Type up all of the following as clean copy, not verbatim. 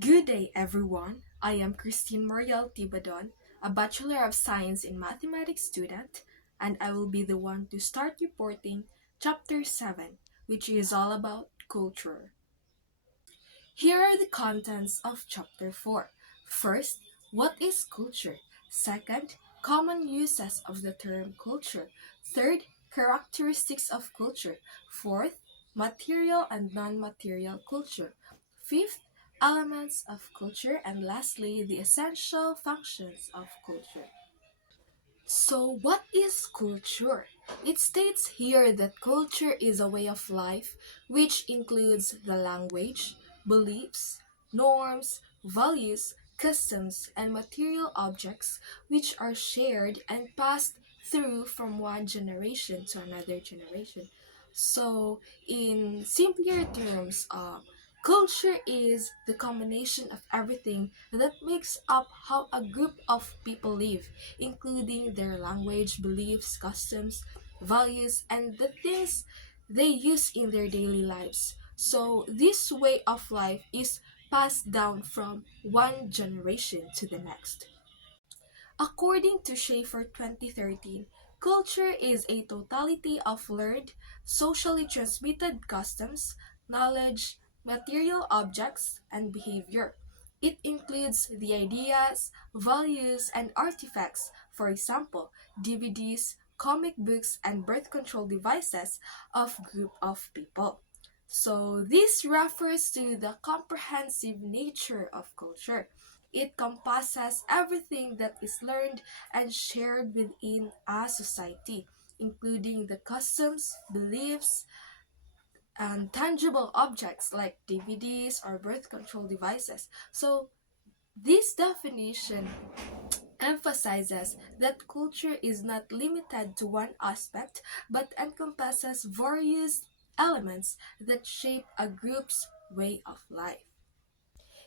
Good day, everyone. I am Christine Moriel Tibadon, a Bachelor of Science in Mathematics student, and I will be the one to start reporting Chapter 7, which is all about culture. Here are the contents of Chapter 4. First, what is culture? Second, common uses of the term culture. Third, characteristics of culture. Fourth, material and non-material culture. Fifth, elements of culture. And lastly, the essential functions of culture. So, what is culture? It states here that culture is a way of life which includes the language, beliefs, norms, values, customs, and material objects which are shared and passed through from one generation to another generation. So, in simpler terms, culture is the combination of everything that makes up how a group of people live, including their language, beliefs, customs, values, and the things they use in their daily lives. So, this way of life is passed down from one generation to the next. According to Schaeffer 2013, culture is a totality of learned, socially transmitted customs, knowledge, material objects, and behavior. It includes the ideas, values, and artifacts, for example, DVDs, comic books, and birth control devices of group of people. So this refers to the comprehensive nature of culture. It compasses everything that is learned and shared within a society, including the customs, beliefs, and tangible objects like DVDs or birth control devices. So, this definition emphasizes that culture is not limited to one aspect but encompasses various elements that shape a group's way of life.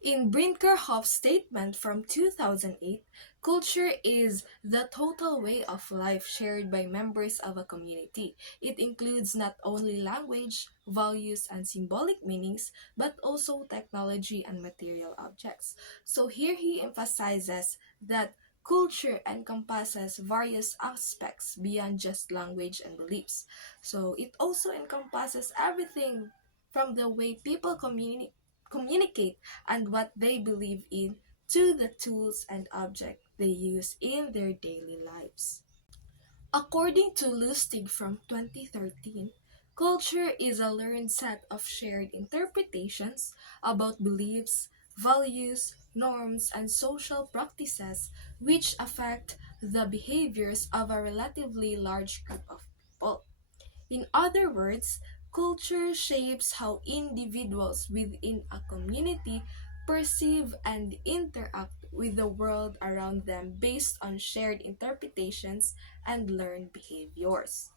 In Brinkerhoff's statement from 2008, culture is the total way of life shared by members of a community. It includes not only language, values, and symbolic meanings, but also technology and material objects. So here he emphasizes that culture encompasses various aspects beyond just language and beliefs. So it also encompasses everything from the way people communicate and what they believe in to the tools and objects they use in their daily lives. According to Lustig from 2013, culture is a learned set of shared interpretations about beliefs, values, norms, and social practices which affect the behaviors of a relatively large group of people. In other words, culture shapes how individuals within a community perceive and interact with the world around them based on shared interpretations and learned behaviors.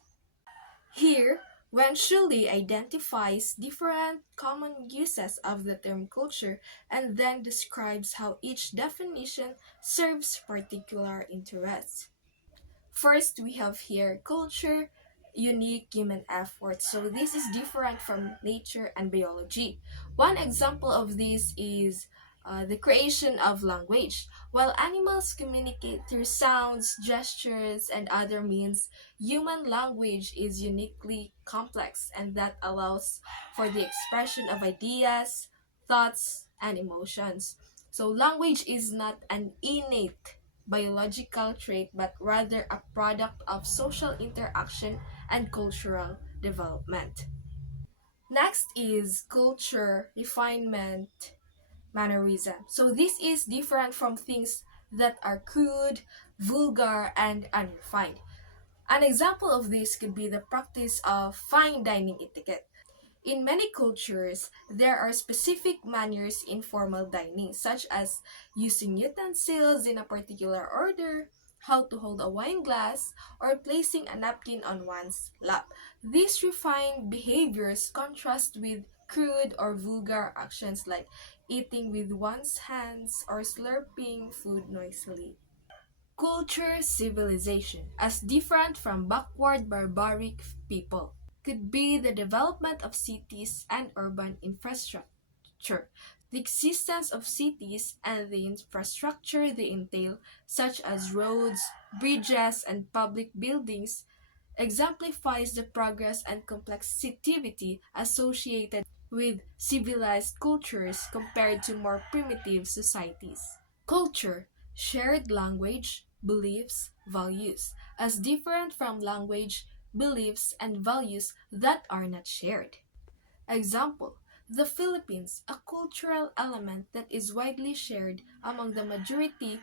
Here, Wenshuli identifies different common uses of the term culture and then describes how each definition serves particular interests. First, we have here culture, unique human effort. So this is different from nature and biology. One example of this is the creation of language. While animals communicate through sounds, gestures, and other means, human language is uniquely complex and that allows for the expression of ideas, thoughts, and emotions. So language is not an innate biological trait but rather a product of social interaction and cultural development. Next is culture, refinement, mannerism. So this is different from things that are crude, vulgar, and unrefined. An example of this could be the practice of fine dining etiquette. In many cultures, there are specific manners in formal dining, such as using utensils in a particular order, how to hold a wine glass, or placing a napkin on one's lap. These refined behaviors contrast with crude or vulgar actions like eating with one's hands or slurping food noisily. Culture civilization, as different from backward barbaric people, could be the development of cities and urban infrastructure. The existence of cities and the infrastructure they entail, such as roads, bridges, and public buildings, exemplifies the progress and complexity associated with civilized cultures compared to more primitive societies. Culture, shared language, beliefs, values, as different from language, beliefs, and values that are not shared. Example, the Philippines, a cultural element that is widely shared among the majority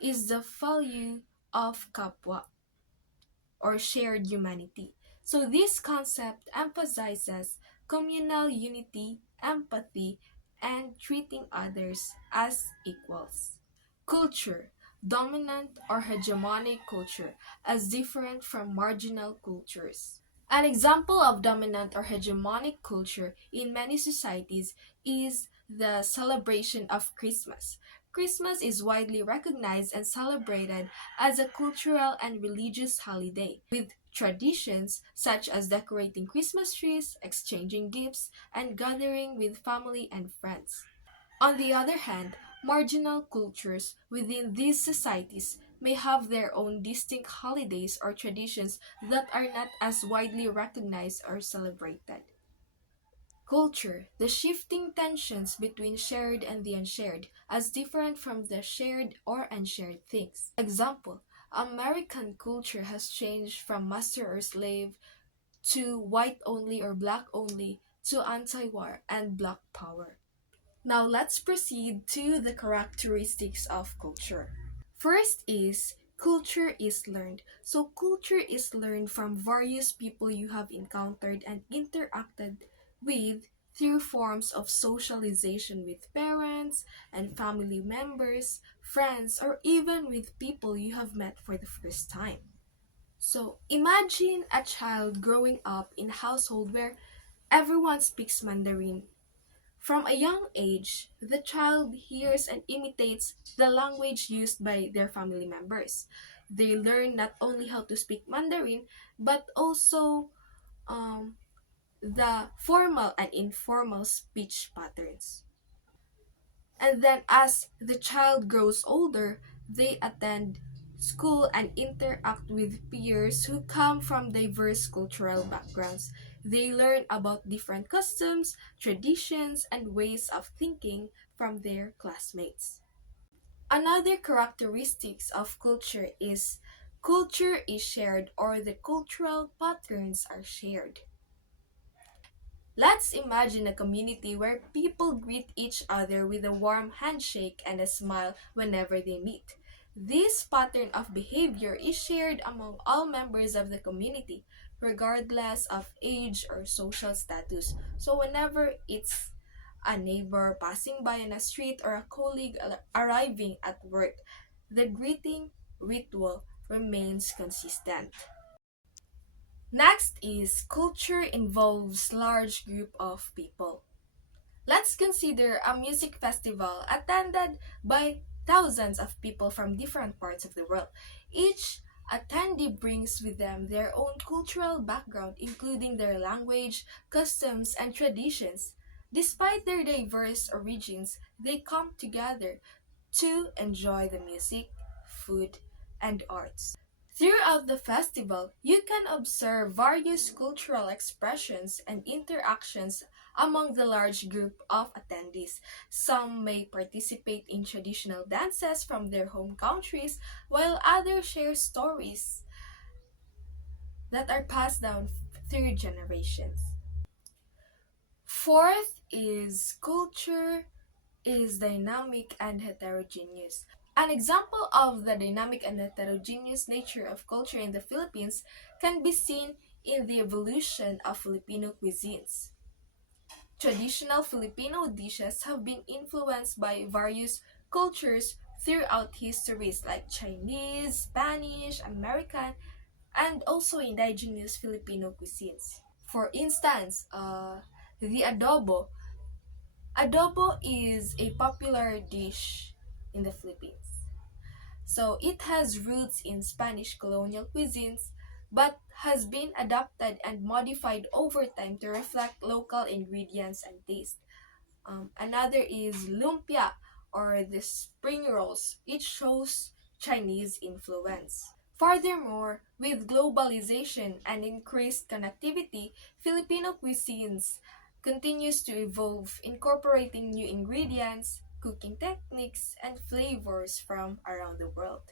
is the value of kapwa, or shared humanity. So this concept emphasizes communal unity, empathy, and treating others as equals. Culture, dominant or hegemonic culture, as different from marginal cultures. An example of dominant or hegemonic culture in many societies is the celebration of Christmas. Christmas is widely recognized and celebrated as a cultural and religious holiday, with traditions such as decorating Christmas trees, exchanging gifts, and gathering with family and friends. On the other hand, marginal cultures within these societies may have their own distinct holidays or traditions that are not as widely recognized or celebrated. Culture, the shifting tensions between shared and the unshared, as different from the shared or unshared things. Example, American culture has changed from master or slave to white only or black only to anti-war and black power. Now let's proceed to the characteristics of culture. First is culture is learned. So culture is learned from various people you have encountered and interacted with through forms of socialization with parents and family members, friends, or even with people you have met for the first time. So imagine a child growing up in a household where everyone speaks Mandarin. From a young age, the child hears and imitates the language used by their family members. They learn not only how to speak Mandarin, but also um, the formal and informal speech patterns. And then, as the child grows older, they attend school and interact with peers who come from diverse cultural backgrounds. They learn about different customs, traditions, and ways of thinking from their classmates. Another characteristics of culture is shared, or the cultural patterns are shared. Let's imagine a community where people greet each other with a warm handshake and a smile whenever they meet. This pattern of behavior is shared among all members of the community, regardless of age or social status. So, whenever it's a neighbor passing by on a street or a colleague arriving at work, the greeting ritual remains consistent. Next is culture involves large group of people. Let's consider a music festival attended by thousands of people from different parts of the world. Each attendee brings with them their own cultural background, including their language, customs, and traditions. Despite their diverse origins, they come together to enjoy the music, food, and arts. Throughout the festival, you can observe various cultural expressions and interactions among the large group of attendees. Some may participate in traditional dances from their home countries, while others share stories that are passed down through generations. Fourth is culture is dynamic and heterogeneous. An example of the dynamic and heterogeneous nature of culture in the Philippines can be seen in the evolution of Filipino cuisines. Traditional Filipino dishes have been influenced by various cultures throughout histories like Chinese, Spanish, American, and also indigenous Filipino cuisines. For instance, the adobo. Adobo is a popular dish in the Philippines. So it has roots in Spanish colonial cuisines but has been adapted and modified over time to reflect local ingredients and taste. Another is lumpia or the spring rolls. It shows Chinese influence. Furthermore, with globalization and increased connectivity, Filipino cuisines continues to evolve, incorporating new ingredients, cooking techniques, and flavors from around the world.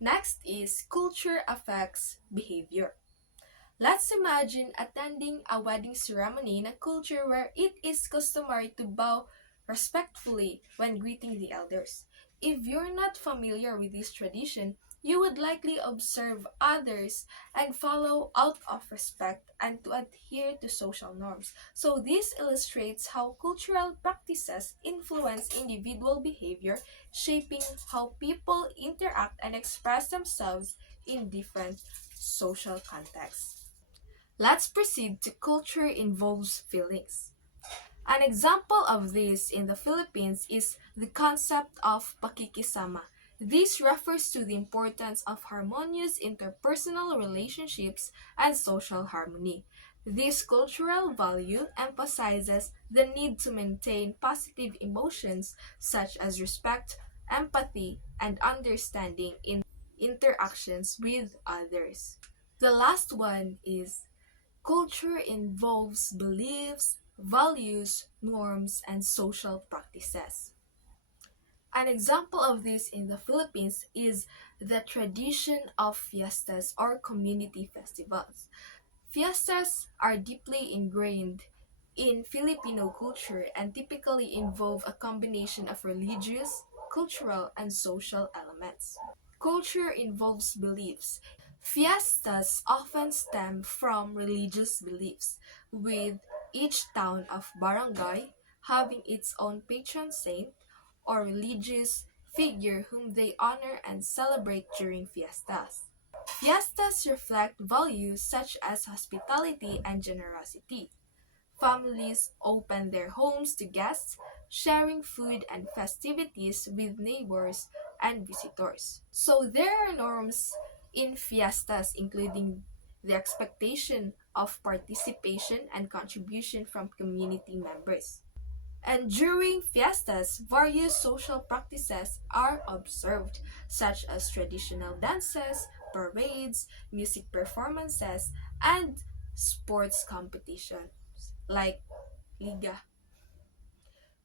Next is culture affects behavior. Let's imagine attending a wedding ceremony in a culture where it is customary to bow respectfully when greeting the elders. If you're not familiar with this tradition, you would likely observe others and follow out of respect and to adhere to social norms. So, this illustrates how cultural practices influence individual behavior, shaping how people interact and express themselves in different social contexts. Let's proceed to culture involves feelings. An example of this in the Philippines is the concept of pakikisama. This refers to the importance of harmonious interpersonal relationships and social harmony. This cultural value emphasizes the need to maintain positive emotions such as respect, empathy, and understanding in interactions with others. The last one is culture involves beliefs, values, norms, and social practices. An example of this in the Philippines is the tradition of fiestas or community festivals. Fiestas are deeply ingrained in Filipino culture and typically involve a combination of religious, cultural, and social elements. Culture involves beliefs. Fiestas often stem from religious beliefs, with each town of barangay having its own patron saint or religious figure whom they honor and celebrate during fiestas. Fiestas reflect values such as hospitality and generosity. Families open their homes to guests, sharing food and festivities with neighbors and visitors. So there are norms in fiestas, including the expectation of participation and contribution from community members. And during fiestas, various social practices are observed, such as traditional dances, parades, music performances, and sports competitions like Liga.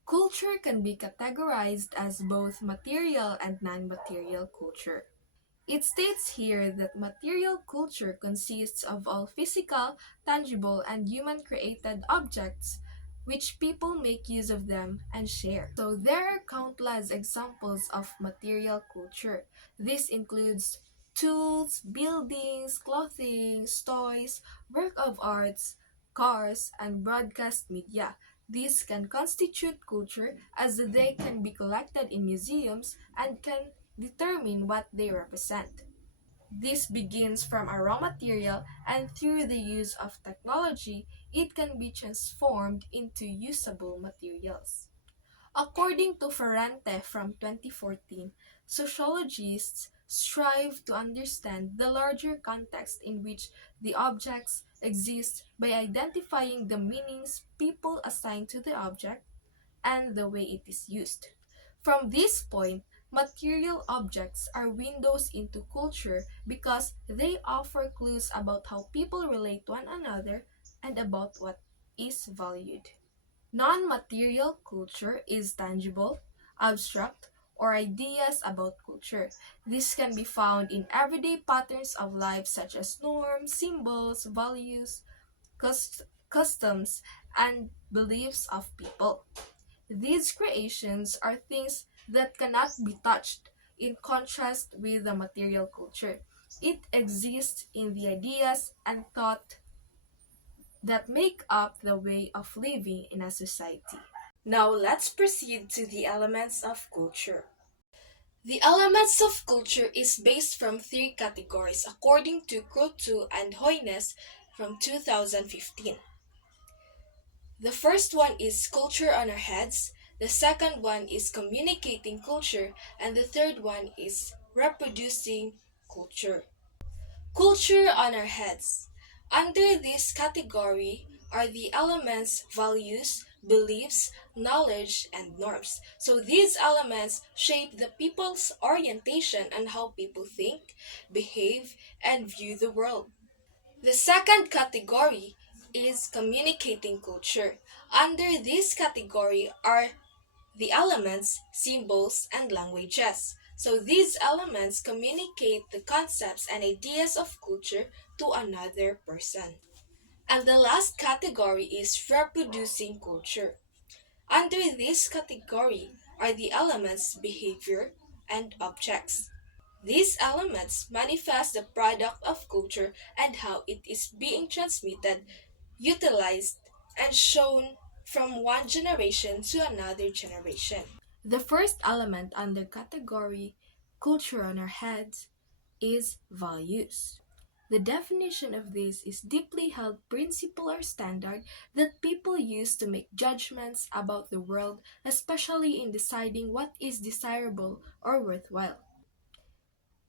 Culture can be categorized as both material and non material culture. It states here that material culture consists of all physical, tangible, and human created objects which people make use of them and share. So there are countless examples of material culture. This includes tools, buildings, clothing, toys, work of arts, cars, and broadcast media. These can constitute culture as they can be collected in museums and can determine what they represent. This begins from a raw material, and through the use of technology, it can be transformed into usable materials. According to Ferrante from 2014, sociologists strive to understand the larger context in which the objects exist by identifying the meanings people assign to the object and the way it is used. From this point, material objects are windows into culture because they offer clues about how people relate to one another and about what is valued. Non material culture is tangible, abstract, or ideas about culture. This can be found in everyday patterns of life such as norms, symbols, values, customs, and beliefs of people. These creations are things that cannot be touched, in contrast with the material culture. It exists in the ideas and thought that make up the way of living in a society. Now let's proceed to the elements of culture. The elements of culture is based from three categories according to Crotu and Hoynes from 2015. The first one is culture on our heads, the second one is communicating culture, and the third one is reproducing culture. Culture on our heads. Under this category are the elements values, beliefs, knowledge, and norms. So these elements shape the people's orientation and how people think, behave, and view the world. The second category is communicating culture. Under this category are the elements, symbols, and languages. So these elements communicate the concepts and ideas of culture to another person. And the last category is reproducing culture. Under this category are the elements, behavior, and objects. These elements manifest the product of culture and how it is being transmitted, utilized, and shown from one generation to another generation. The first element under category culture on our heads is values. The definition of this is deeply held principle or standard that people use to make judgments about the world, especially in deciding what is desirable or worthwhile.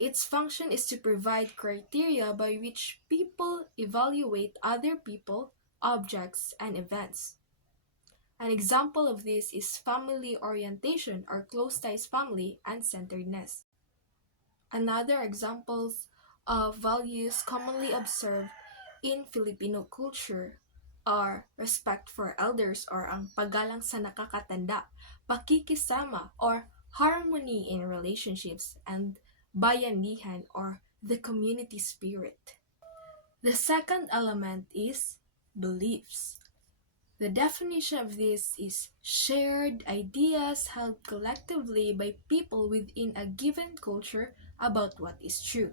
Its function is to provide criteria by which people evaluate other people, objects, and events. An example of this is family orientation or close ties family and centeredness. Another examples of values commonly observed in Filipino culture are respect for elders or ang paggalang sa nakakatanda, pakikisama or harmony in relationships, and bayanihan or the community spirit. The second element is beliefs. The definition of this is shared ideas held collectively by people within a given culture about what is true.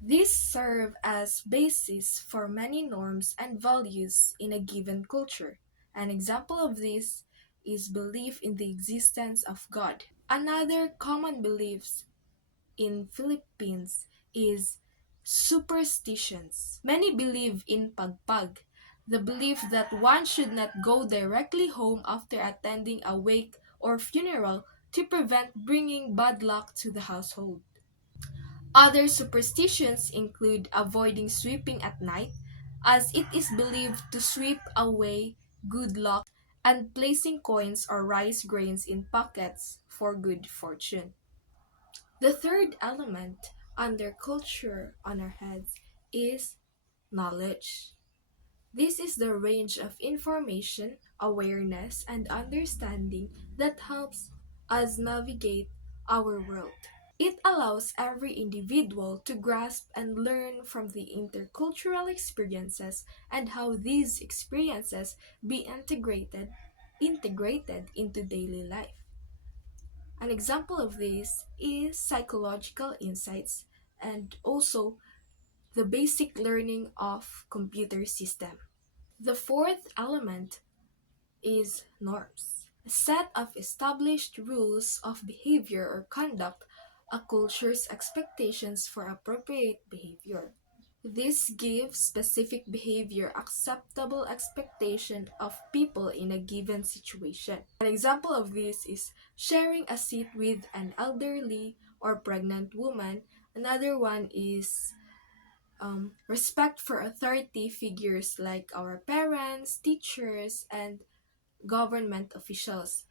These serve as basis for many norms and values in a given culture. An example of this is belief in the existence of God. Another common beliefs in Philippines is superstitions. Many believe in pagpag, the belief that one should not go directly home after attending a wake or funeral to prevent bringing bad luck to the household. Other superstitions include avoiding sweeping at night, as it is believed to sweep away good luck, and placing coins or rice grains in pockets for good fortune. The third element under culture on our heads is knowledge. This is the range of information, awareness, and understanding that helps us navigate our world. It allows every individual to grasp and learn from the intercultural experiences and how these experiences be integrated into daily life. An example of this is psychological insights and also the basic learning of computer system. The fourth element is norms, a set of established rules of behavior or conduct, a culture's expectations for appropriate behavior. This gives specific behavior acceptable expectation of people in a given situation. An example of this is sharing a seat with an elderly or pregnant woman. Another one is respect for authority figures like our parents, teachers, and government officials.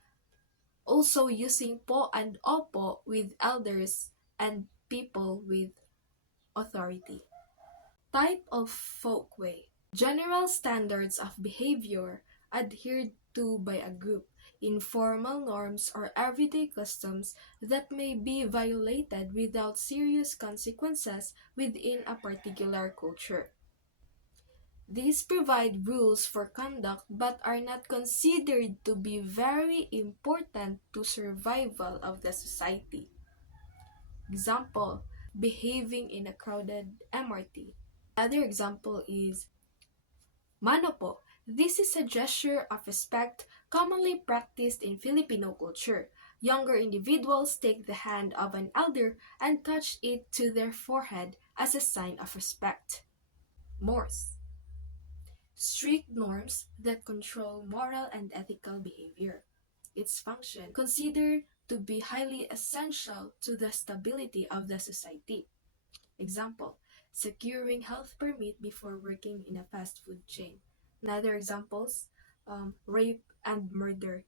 Also using po and opo with elders and people with authority. Type of folkway. General standards of behavior adhered to by a group, informal norms or everyday customs that may be violated without serious consequences within a particular culture. These provide rules for conduct but are not considered to be very important to survival of the society. Example, behaving in a crowded MRT. Other example is mano po. This is a gesture of respect commonly practiced in Filipino culture. Younger individuals take the hand of an elder and touch it to their forehead as a sign of respect. Mores. Strict norms that control moral and ethical behavior. Its function considered to be highly essential to the stability of the society. Example, securing health permit before working in a fast food chain. Another examples, rape and murder,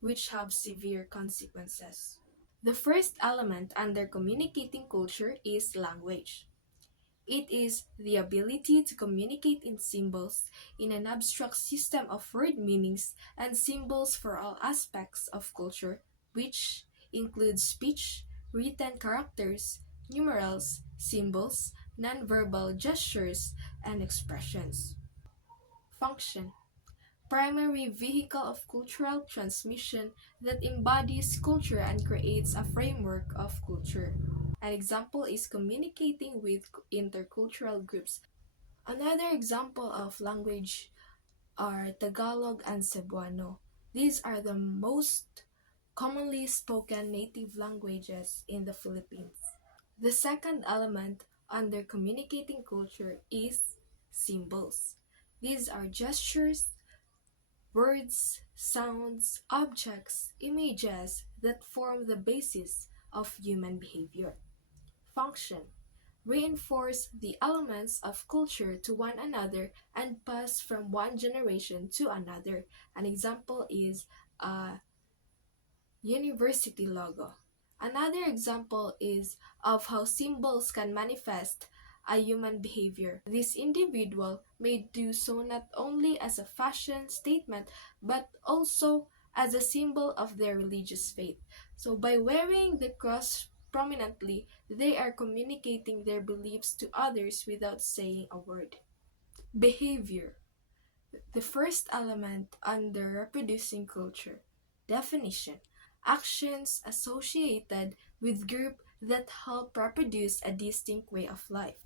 which have severe consequences. The first element under communicating culture is language. It is the ability to communicate in symbols in an abstract system of word meanings and symbols for all aspects of culture, which includes speech, written characters, numerals, symbols, nonverbal gestures, and expressions. Function: primary vehicle of cultural transmission that embodies culture and creates a framework of culture. An example is communicating with intercultural groups. Another example of language are Tagalog and Cebuano. These are the most commonly spoken native languages in the Philippines. The second element under communicating culture is symbols. These are gestures, words, sounds, objects, images that form the basis of human behavior. Function: reinforce the elements of culture to one another and pass from one generation to another. An example is a university logo. Another example is of how symbols can manifest a human behavior. This individual may do so not only as a fashion statement but also as a symbol of their religious faith. So by wearing the cross prominently, they are communicating their beliefs to others without saying a word. Behavior: the first element under reproducing culture. Definition: actions associated with group that help reproduce a distinct way of life.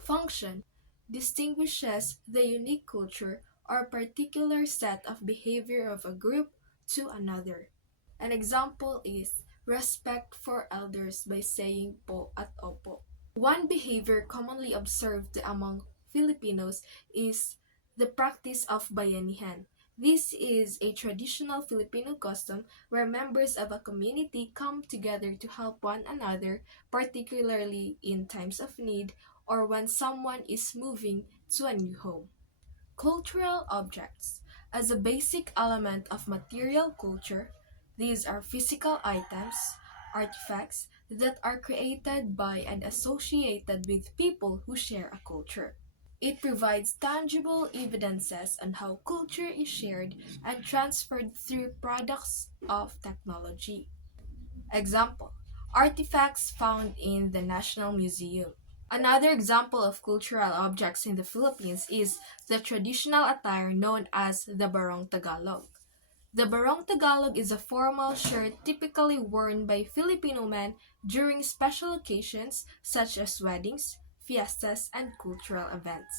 Function: distinguishes the unique culture or particular set of behavior of a group to another. An example is respect for elders by saying po at opo. One behavior commonly observed among Filipinos is the practice of bayanihan. This is a traditional Filipino custom where members of a community come together to help one another, particularly in times of need or when someone is moving to a new home. Cultural objects. As a basic element of material culture, these are physical items, artifacts that are created by and associated with people who share a culture. It provides tangible evidences on how culture is shared and transferred through products of technology. Example: artifacts found in the National Museum. Another example of cultural objects in the Philippines is the traditional attire known as the Barong Tagalog. The Barong Tagalog is a formal shirt typically worn by Filipino men during special occasions such as weddings, fiestas, and cultural events.